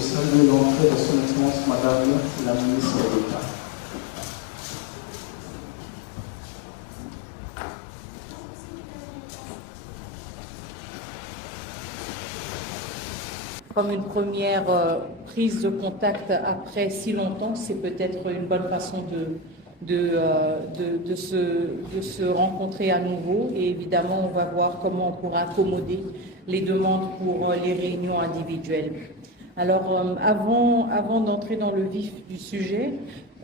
Je salue l'entrée de son Excellence Madame la ministre d'État. Comme une première prise de contact après si longtemps, c'est peut-être une bonne façon de se rencontrer à nouveau. Et évidemment, on va voir comment on pourra accommoder les demandes pour les réunions individuelles. Alors, avant d'entrer dans le vif du sujet,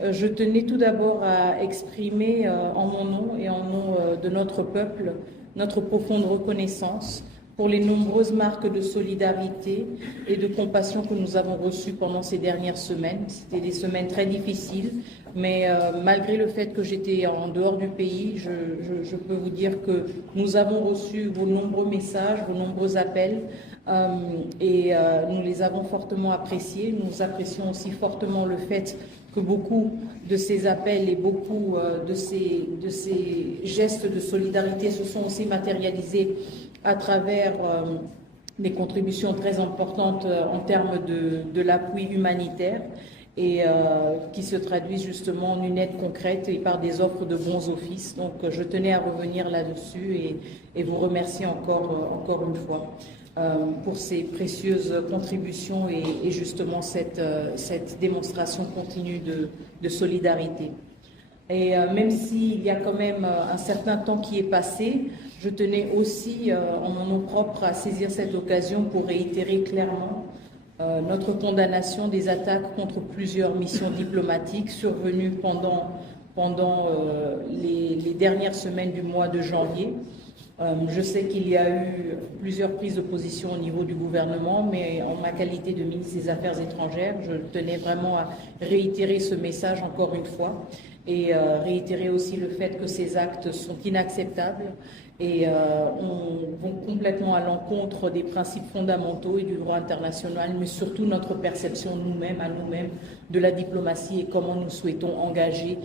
je tenais tout d'abord à exprimer en mon nom et en nom de notre peuple notre profonde reconnaissance pour les nombreuses marques de solidarité et de compassion que nous avons reçues pendant ces dernières semaines. C'était des semaines très difficiles, mais malgré le fait que j'étais en dehors du pays, je peux vous dire que nous avons reçu vos nombreux messages, vos nombreux appels, et nous les avons fortement appréciés. Nous apprécions aussi fortement le fait que beaucoup de ces appels et beaucoup de ces gestes de solidarité se sont aussi matérialisés à travers des contributions très importantes en termes de l'appui humanitaire et qui se traduisent justement en une aide concrète et par des offres de bons offices. Donc je tenais à revenir là-dessus et vous remercier encore une fois pour ces précieuses contributions et justement cette démonstration continue de solidarité. Et même s'il y a quand même un certain temps qui est passé, je tenais aussi, en mon nom propre, à saisir cette occasion pour réitérer clairement notre condamnation des attaques contre plusieurs missions diplomatiques survenues pendant les dernières semaines du mois de janvier. Je sais qu'il y a eu plusieurs prises de position au niveau du gouvernement, mais en ma qualité de ministre des Affaires étrangères, je tenais vraiment à réitérer ce message encore une fois et réitérer aussi le fait que ces actes sont inacceptables et vont complètement à l'encontre des principes fondamentaux et du droit international, mais surtout notre perception à nous-mêmes de la diplomatie et comment nous souhaitons engager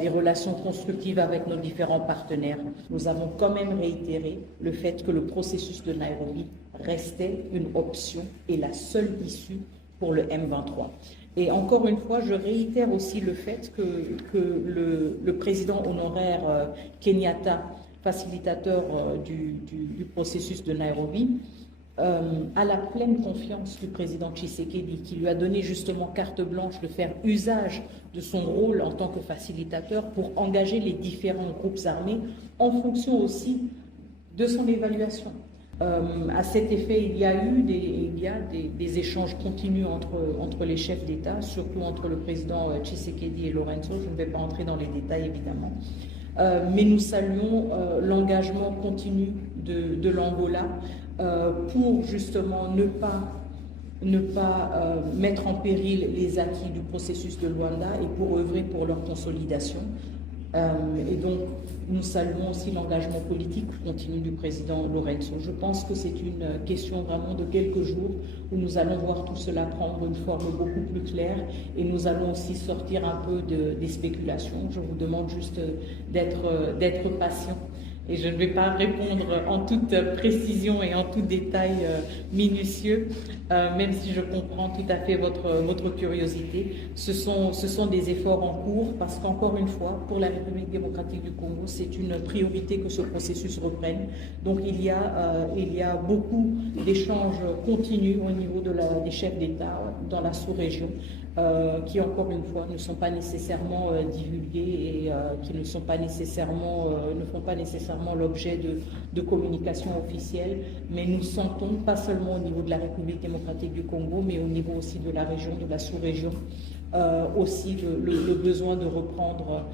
des relations constructives avec nos différents partenaires. Nous avons quand même réitéré le fait que le processus de Nairobi restait une option et la seule issue pour le M23. Et encore une fois, je réitère aussi le fait que le président honoraire Kenyatta, facilitateur du processus de Nairobi, a la pleine confiance du président Tshisekedi, qui lui a donné justement carte blanche de faire usage de son rôle en tant que facilitateur pour engager les différents groupes armés en fonction aussi de son évaluation. À cet effet, il y a des échanges continus entre les chefs d'État, surtout entre le président Tshisekedi et Lorenzo. Je ne vais pas entrer dans les détails, évidemment. Mais nous saluons l'engagement continu de l'Angola pour justement ne pas mettre en péril les acquis du processus de Luanda et pour œuvrer pour leur consolidation. Et donc, nous saluons aussi l'engagement politique continu du président Lorenzo. Je pense que c'est une question vraiment de quelques jours où nous allons voir tout cela prendre une forme beaucoup plus claire et nous allons aussi sortir un peu des spéculations. Je vous demande juste d'être patient. Et je ne vais pas répondre en toute précision et en tout détail minutieux, même si je comprends tout à fait votre curiosité. Ce sont des efforts en cours parce qu'encore une fois, pour la République démocratique du Congo, c'est une priorité que ce processus reprenne. Donc il y a beaucoup d'échanges continus au niveau des chefs d'État dans la sous-région. Qui encore une fois ne sont pas nécessairement divulgués et qui ne font pas nécessairement l'objet de communication officielle, mais nous sentons, pas seulement au niveau de la République démocratique du Congo, mais au niveau aussi de la région, de la sous-région, aussi le besoin de reprendre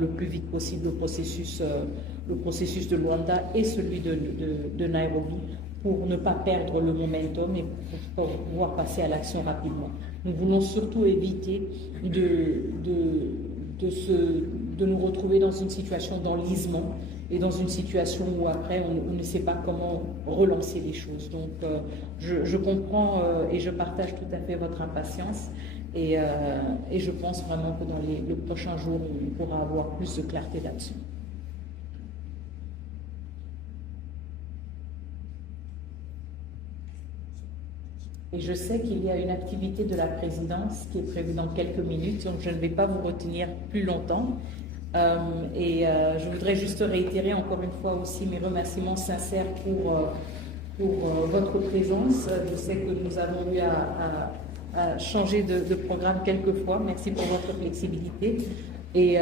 le plus vite possible le processus de Luanda et celui de Nairobi, pour ne pas perdre le momentum et pour pouvoir passer à l'action rapidement. Nous voulons surtout éviter de nous retrouver dans une situation d'enlisement et dans une situation où après on ne sait pas comment relancer les choses. Donc je comprends et je partage tout à fait votre impatience et je pense vraiment que dans les prochains jours, on pourra avoir plus de clarté là-dessus. Et je sais qu'il y a une activité de la présidence qui est prévue dans quelques minutes, donc je ne vais pas vous retenir plus longtemps. Je voudrais juste réitérer encore une fois aussi mes remerciements sincères pour votre présence. Je sais que nous avons eu à changer de programme quelques fois. Merci pour votre flexibilité. Et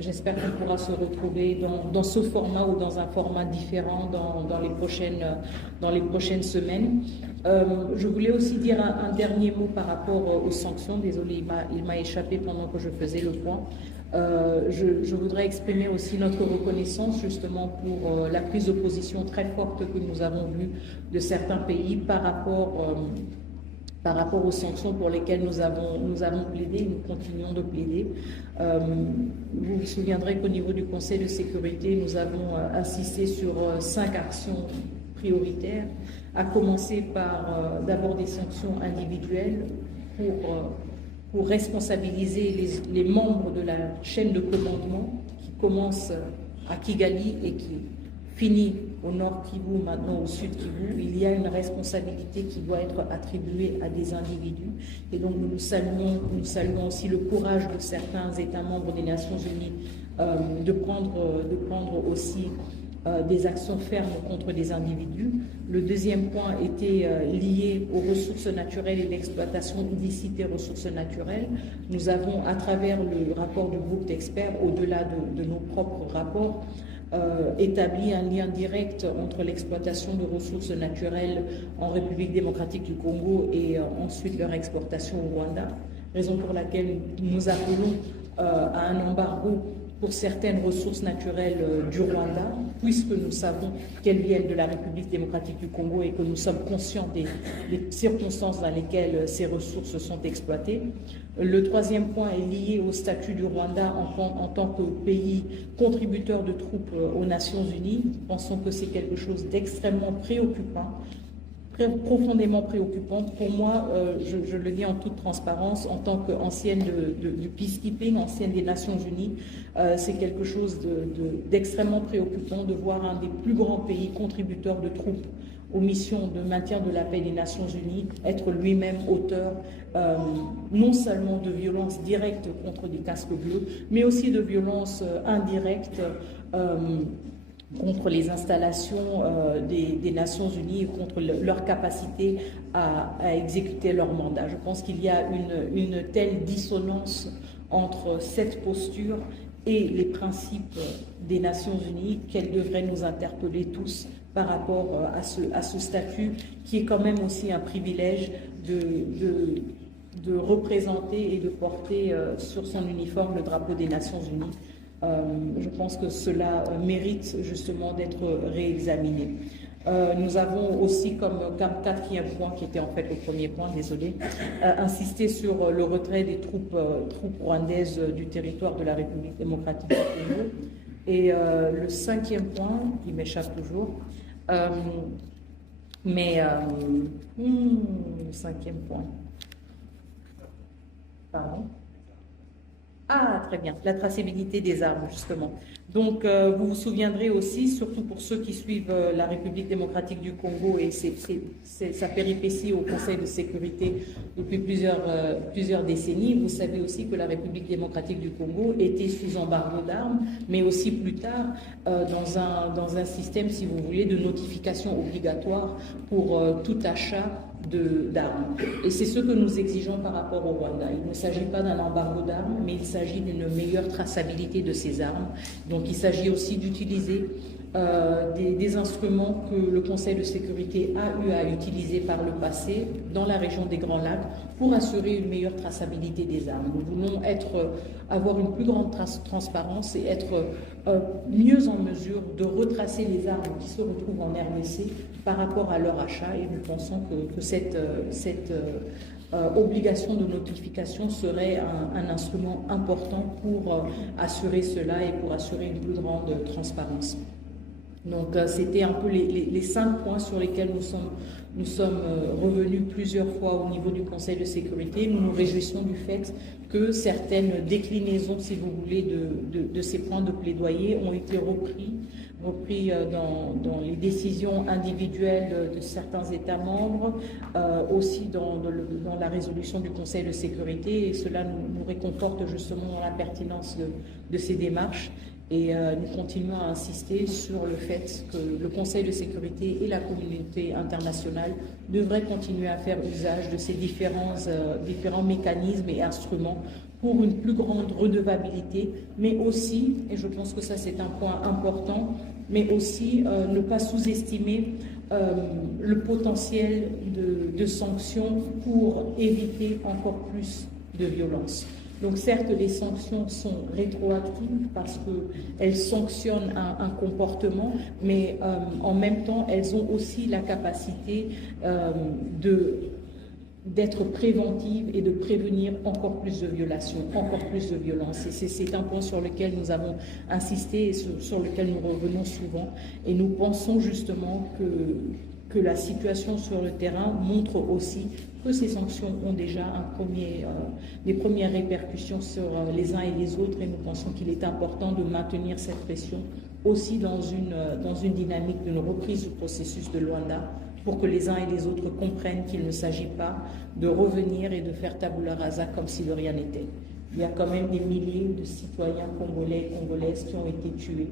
j'espère qu'on pourra se retrouver dans ce format ou dans un format différent dans les prochaines semaines. Je voulais aussi dire un dernier mot par rapport aux sanctions. Désolée, il m'a échappé pendant que je faisais le point. Je voudrais exprimer aussi notre reconnaissance justement pour la prise de position très forte que nous avons vue de certains pays par rapport aux sanctions pour lesquelles nous avons plaidé, nous continuons de plaider. Vous vous souviendrez qu'au niveau du Conseil de sécurité, nous avons insisté sur 5 actions prioritaires, à commencer par d'abord des sanctions individuelles pour responsabiliser les membres de la chaîne de commandement qui commence à Kigali et qui finit au nord Kivu, maintenant au sud Kivu. Il y a une responsabilité qui doit être attribuée à des individus. Et donc nous saluons aussi le courage de certains États membres des Nations Unies de prendre aussi des actions fermes contre des individus. Le deuxième point était lié aux ressources naturelles et l'exploitation illicite des ressources naturelles. Nous avons, à travers le rapport du groupe d'experts, au-delà de nos propres rapports, établi un lien direct entre l'exploitation de ressources naturelles en République démocratique du Congo et ensuite leur exportation au Rwanda, raison pour laquelle nous appelons à un embargo pour certaines ressources naturelles du Rwanda, puisque nous savons qu'elles viennent de la République démocratique du Congo et que nous sommes conscients des circonstances dans lesquelles ces ressources sont exploitées. Le troisième point est lié au statut du Rwanda en tant que pays contributeur de troupes aux Nations Unies. Nous pensons que c'est quelque chose d'extrêmement préoccupant, profondément préoccupante. Pour moi, je le dis en toute transparence, en tant qu'ancienne du peacekeeping, ancienne des Nations Unies, c'est quelque chose d'extrêmement préoccupant de voir un des plus grands pays contributeurs de troupes aux missions de maintien de la paix des Nations Unies être lui-même auteur non seulement de violences directes contre des casques bleus, mais aussi de violences indirectes contre les installations des Nations Unies et contre leur capacité à exécuter leur mandat. Je pense qu'il y a une telle dissonance entre cette posture et les principes des Nations Unies qu'elle devrait nous interpeller tous par rapport à ce statut qui est quand même aussi un privilège de représenter et de porter sur son uniforme le drapeau des Nations Unies. Je pense que cela mérite justement d'être réexaminé. Nous avons aussi comme quatrième point, qui était en fait le premier point, désolé, insisté sur le retrait des troupes rwandaises du territoire de la République démocratique du Congo. Et le cinquième point, qui m'échappe toujours, le cinquième point, pardon. Ah, très bien, la traçabilité des armes, justement. Donc, vous vous souviendrez aussi, surtout pour ceux qui suivent la République démocratique du Congo et sa péripétie au Conseil de sécurité depuis plusieurs décennies, vous savez aussi que la République démocratique du Congo était sous embargo d'armes, mais aussi plus tard dans un système, si vous voulez, de notification obligatoire pour tout achat d'armes. Et c'est ce que nous exigeons par rapport au Rwanda. Il ne s'agit pas d'un embargo d'armes, mais il s'agit d'une meilleure traçabilité de ces armes. Donc il s'agit aussi d'utiliser des instruments que le Conseil de sécurité a eu à utiliser par le passé dans la région des Grands Lacs pour assurer une meilleure traçabilité des armes. Nous voulons avoir une plus grande transparence et être mieux en mesure de retracer les armes qui se retrouvent en RDC par rapport à leur achat, et nous pensons que cette obligation de notification serait un instrument important pour assurer cela et pour assurer une plus grande transparence. Donc c'était un peu les 5 points sur lesquels nous sommes revenus plusieurs fois au niveau du Conseil de sécurité. Nous nous réjouissons du fait que certaines déclinaisons, si vous voulez, de ces points de plaidoyer ont été repris repris dans les décisions individuelles de certains États membres, aussi dans la résolution du Conseil de sécurité, et cela nous réconforte justement dans la pertinence de ces démarches. Et nous continuons à insister sur le fait que le Conseil de sécurité et la communauté internationale devraient continuer à faire usage de ces différents mécanismes et instruments pour une plus grande redevabilité, mais aussi, et je pense que ça c'est un point important, mais aussi ne pas sous-estimer le potentiel de sanctions pour éviter encore plus de violence. Donc certes, les sanctions sont rétroactives parce qu'elles sanctionnent un comportement, mais en même temps, elles ont aussi la capacité d'être préventives et de prévenir encore plus de violations, encore plus de violences. Et c'est un point sur lequel nous avons insisté et sur lequel nous revenons souvent. Et nous pensons justement que la situation sur le terrain montre aussi que ces sanctions ont déjà des premières répercussions sur les uns et les autres, et nous pensons qu'il est important de maintenir cette pression aussi dans une dynamique d'une reprise du processus de Luanda, pour que les uns et les autres comprennent qu'il ne s'agit pas de revenir et de faire tabula rasa comme si de rien n'était. Il y a quand même des milliers de citoyens congolais et congolaises qui ont été tués,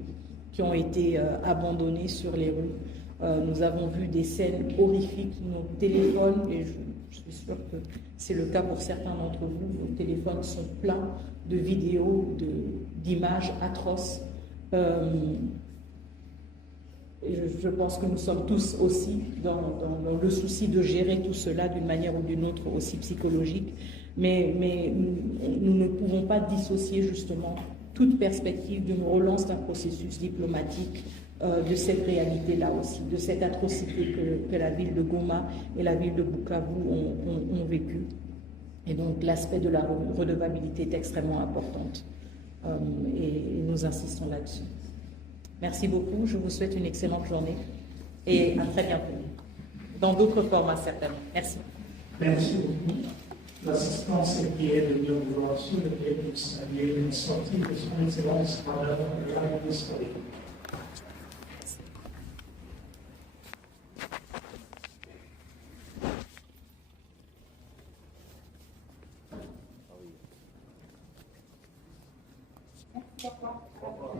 qui ont été abandonnés sur les rues. Nous avons vu des scènes horrifiques, nos téléphones, et je suis sûre que c'est le cas pour certains d'entre vous, nos téléphones sont pleins de vidéos, d'images atroces. Et je pense que nous sommes tous aussi dans le souci de gérer tout cela d'une manière ou d'une autre, aussi psychologique. Mais nous ne pouvons pas dissocier justement toute perspective d'une relance d'un processus diplomatique de cette réalité-là aussi, de cette atrocité que la ville de Goma et la ville de Bukavu ont vécu. Et donc l'aspect de la redevabilité est extrêmement importante. Et nous insistons là-dessus. Merci beaucoup, je vous souhaite une excellente journée et à très bientôt, dans d'autres formats certainement. Merci. Merci beaucoup. L'assistance qui est de bien vouloir sur lequel vous saluez une sortie de son excellence Madame la ministre. Au revoir.